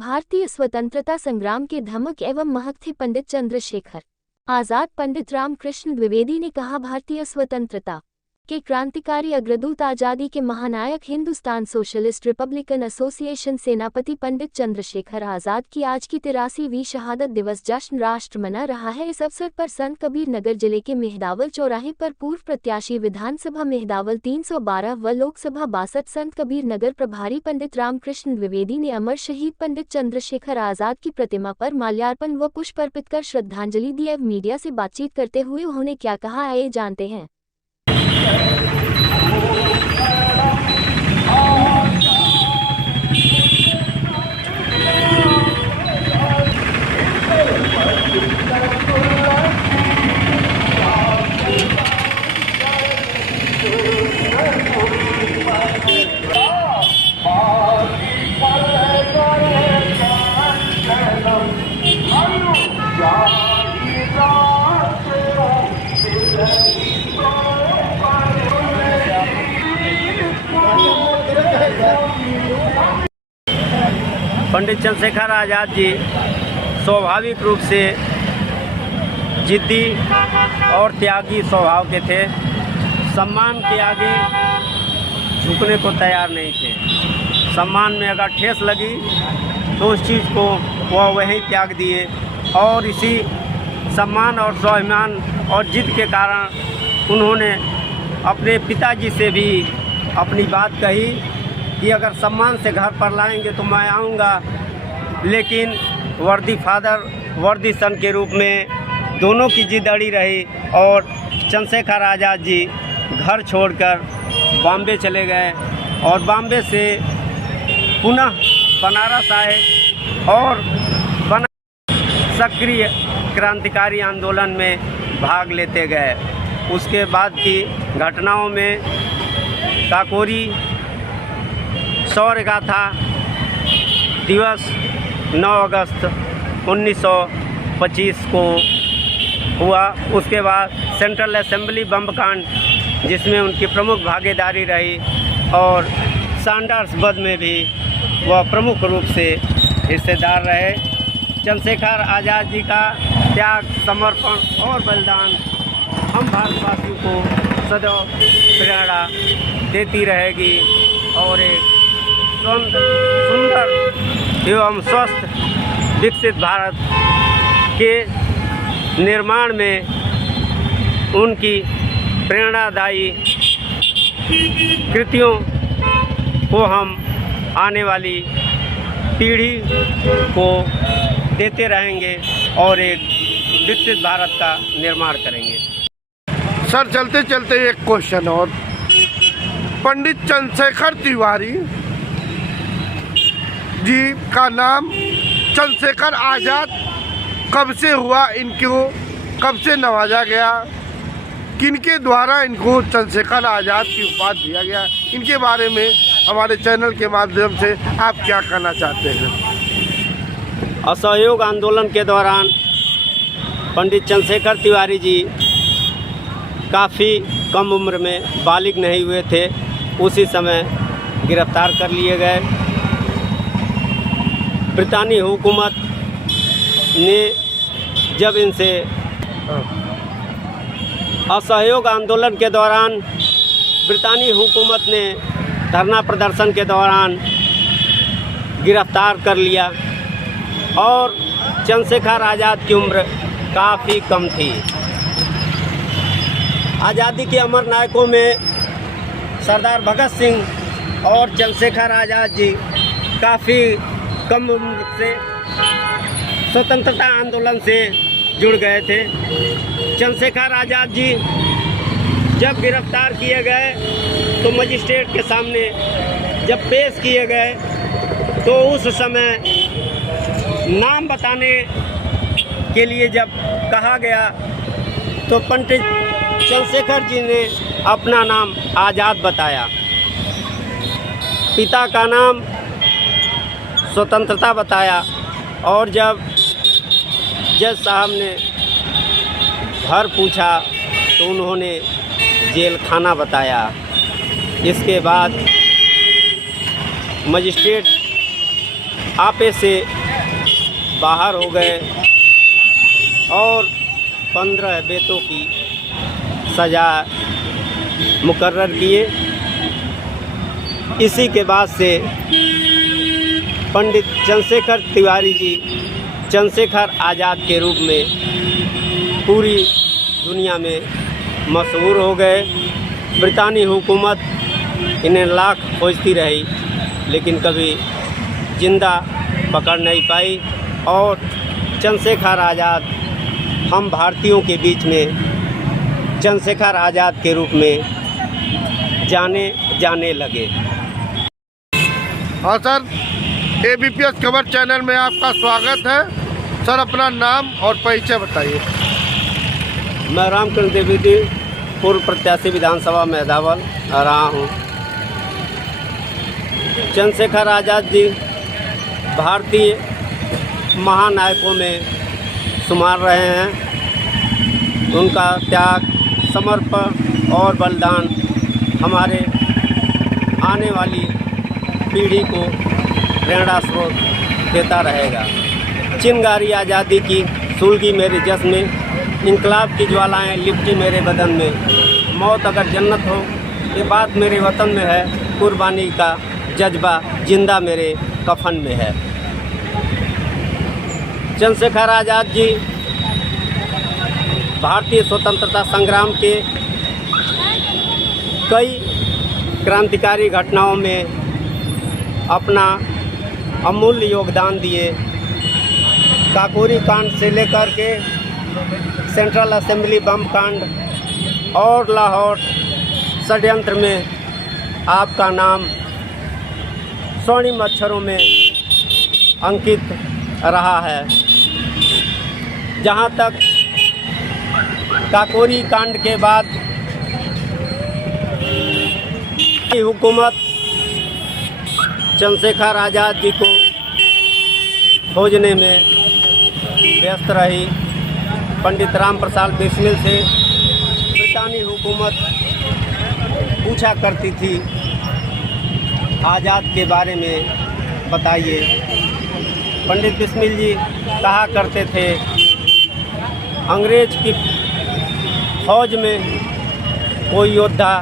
भारतीय स्वतंत्रता संग्राम के धमक एवं महक थे पंडित चंद्रशेखर आजाद। पंडित रामकृष्ण द्विवेदी ने कहा, भारतीय स्वतंत्रता के क्रांतिकारी अग्रदूत, आजादी के महानायक, हिंदुस्तान सोशलिस्ट रिपब्लिकन एसोसिएशन सेनापति पंडित चंद्रशेखर आजाद की आज की 83वीं शहादत दिवस जश्न राष्ट्र मना रहा है। इस अवसर पर संत कबीर नगर जिले के मेहदावल चौराहे पर पूर्व प्रत्याशी विधानसभा मेहदावल 312 व लोकसभा 62 संत कबीर नगर प्रभारी पंडित रामकृष्ण द्विवेदी ने अमर शहीद पंडित चंद्रशेखर आजाद की प्रतिमा पर माल्यार्पण व पुष्प अर्पित कर श्रद्धांजलि दी। मीडिया से बातचीत करते हुए उन्होंने क्या कहा, आइए जानते हैं। पंडित चंद्रशेखर आज़ाद जी स्वाभाविक रूप से जिद्दी और त्यागी स्वभाव के थे। सम्मान के आगे झुकने को तैयार नहीं थे। सम्मान में अगर ठेस लगी तो उस चीज़ को वह वहीं त्याग दिए और इसी सम्मान और स्वाभिमान और जिद के कारण उन्होंने अपने पिताजी से भी अपनी बात कही कि अगर सम्मान से घर पर लाएंगे तो मैं आऊँगा, लेकिन वर्दी फादर वर्दी सन के रूप में दोनों की जिद अड़ी रही और चंद्रशेखर आज़ाद जी घर छोड़कर बॉम्बे चले गए और बॉम्बे से पुनः बनारस आए और सक्रिय क्रांतिकारी आंदोलन में भाग लेते गए। उसके बाद की घटनाओं में काकोरी शौर्य गाथा दिवस 9 अगस्त 1925 को हुआ। उसके बाद सेंट्रल असेंबली बम कांड जिसमें उनकी प्रमुख भागीदारी रही और सैंडर्स वध में भी वह प्रमुख रूप से हिस्सेदार रहे। चंद्रशेखर आज़ाद जी का त्याग, समर्पण और बलिदान हम भारतवासियों को सदैव प्रेरणा देती रहेगी और एक सुंदर एवं स्वस्थ विकसित भारत के निर्माण में उनकी प्रेरणादायी कृतियों को हम आने वाली पीढ़ी को देते रहेंगे और एक विकसित भारत का निर्माण करेंगे। सर, चलते चलते एक क्वेश्चन और, पंडित चंद्रशेखर तिवारी जी का नाम चंद्रशेखर आज़ाद कब से हुआ, इनको कब से नवाजा गया, किनके द्वारा इनको चंद्रशेखर आज़ाद की उपाधि दिया गया, इनके बारे में हमारे चैनल के माध्यम से आप क्या कहना चाहते हैं? असहयोग आंदोलन के दौरान पंडित चंद्रशेखर तिवारी जी काफ़ी कम उम्र में बालिग नहीं हुए थे, उसी समय गिरफ्तार कर लिए गए। ब्रितानी हुकूमत ने जब इनसे असहयोग आंदोलन के दौरान ब्रितानी हुकूमत ने धरना प्रदर्शन के दौरान गिरफ्तार कर लिया और चंद्रशेखर आज़ाद की उम्र काफ़ी कम थी। आज़ादी के अमर नायकों में सरदार भगत सिंह और चंद्रशेखर आज़ाद जी काफ़ी कम उम्र से स्वतंत्रता आंदोलन से जुड़ गए थे। चंद्रशेखर आज़ाद जी जब गिरफ्तार किए गए तो मजिस्ट्रेट के सामने जब पेश किए गए तो उस समय नाम बताने के लिए जब कहा गया तो पंडित चंद्रशेखर जी ने अपना नाम आज़ाद बताया, पिता का नाम स्वतंत्रता बताया और जब जज साहब ने घर पूछा तो उन्होंने जेल खाना बताया। इसके बाद मजिस्ट्रेट आपे से बाहर हो गए और 15 बेतों की सज़ा मुकर्रर किए। इसी के बाद से पंडित चंद्रशेखर तिवारी जी चंद्रशेखर आज़ाद के रूप में पूरी दुनिया में मशहूर हो गए। ब्रितानी हुकूमत इन्हें लाख खोजती रही लेकिन कभी जिंदा पकड़ नहीं पाई और चंद्रशेखर आज़ाद हम भारतीयों के बीच में चंद्रशेखर आज़ाद के रूप में जाने लगे। हाँ सर, ABPS खबर चैनल में आपका स्वागत है। सर अपना नाम और परिचय बताइए। मैं रामकृष्ण द्विवेदी पूर्व प्रत्याशी विधानसभा में दावल रहा हूँ। चंद्रशेखर आज़ाद जी भारतीय महानायकों में शुमार रहे हैं। उनका त्याग, समर्पण और बलिदान हमारे आने वाली पीढ़ी को प्रेरणा स्रोत देता रहेगा। चिंगारी आज़ादी की सुलगी मेरे जश्न में, इंकलाब की ज्वालाएं लिपटी मेरे बदन में, मौत अगर जन्नत हो ये बात मेरे वतन में है, कुर्बानी का जज्बा जिंदा मेरे कफन में है। चंद्रशेखर आज़ाद जी भारतीय स्वतंत्रता संग्राम के कई क्रांतिकारी घटनाओं में अपना अमूल्य योगदान दिए। काकोरी कांड से लेकर के सेंट्रल असेंबली बम कांड और लाहौर षड्यंत्र में आपका नाम स्वर्णिम अक्षरों में अंकित रहा है। जहां तक काकोरी कांड के बाद की हुकूमत चंद्रशेखर आज़ाद जी को खोजने में व्यस्त रही। पंडित राम प्रसाद बिस्मिल से ब्रितानी हुकूमत पूछा करती थी आज़ाद के बारे में बताइए। पंडित बिस्मिल जी कहा करते थे अंग्रेज की फौज में कोई योद्धा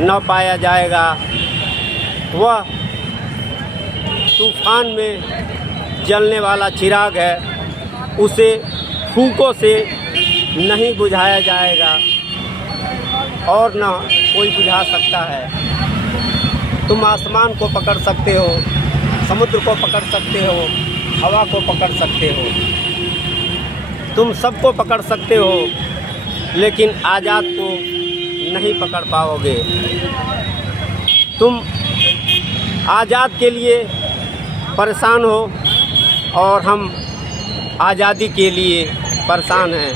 न पाया जाएगा, वह तूफान में जलने वाला चिराग है, उसे फूकों से नहीं बुझाया जाएगा और न कोई बुझा सकता है। तुम आसमान को पकड़ सकते हो, समुद्र को पकड़ सकते हो, हवा को पकड़ सकते हो, तुम सबको पकड़ सकते हो, लेकिन आज़ाद को नहीं पकड़ पाओगे। तुम आज़ाद के लिए परेशान हो और हम आज़ादी के लिए परेशान हैं।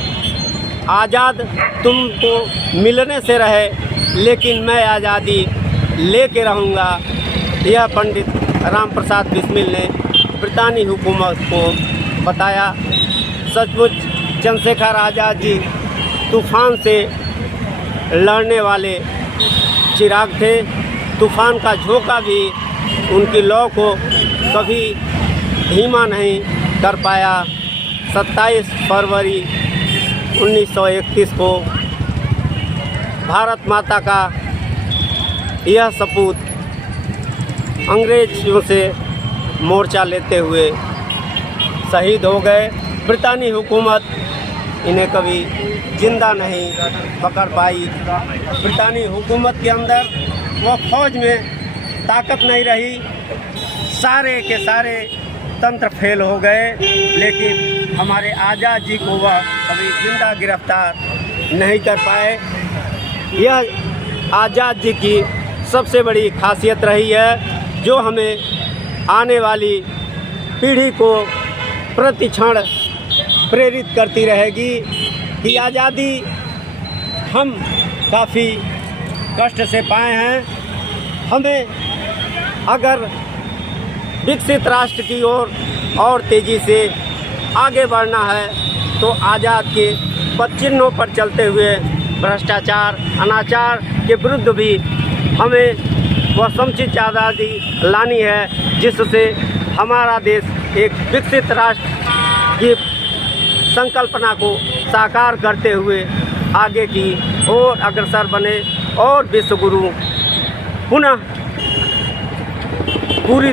आज़ाद तुमको मिलने से रहे लेकिन मैं आज़ादी लेके रहूँगा। यह पंडित राम प्रसाद बिस्मिल ने ब्रितानी हुकूमत को बताया। सचमुच चंद्रशेखर आज़ाद जी तूफ़ान से लड़ने वाले चिराग थे। तूफ़ान का झोंका भी उनकी लौ को कभी धीमा नहीं कर पाया। 27 फरवरी 1931 को भारत माता का यह सपूत अंग्रेज़ों से मोर्चा लेते हुए शहीद हो गए। ब्रितानी हुकूमत इन्हें कभी जिंदा नहीं पकड़ पाई। ब्रितानी हुकूमत के अंदर वह फौज में ताकत नहीं रही, सारे के सारे तंत्र फेल हो गए, लेकिन हमारे आज़ाद जी को वह कभी जिंदा गिरफ्तार नहीं कर पाए। यह आज़ाद जी की सबसे बड़ी खासियत रही है, जो हमें आने वाली पीढ़ी को प्रति क्षण प्रेरित करती रहेगी कि आज़ादी हम काफ़ी कष्ट से पाए हैं। हमें अगर विकसित राष्ट्र की ओर और तेज़ी से आगे बढ़ना है तो आज़ाद के पदचिन्हों पर चलते हुए भ्रष्टाचार, अनाचार के विरुद्ध भी हमें वह समुचित आज़ादी लानी है, जिससे हमारा देश एक विकसित राष्ट्र की संकल्पना को साकार करते हुए आगे की ओर अग्रसर बने और विश्व गुरु पुनः पूरी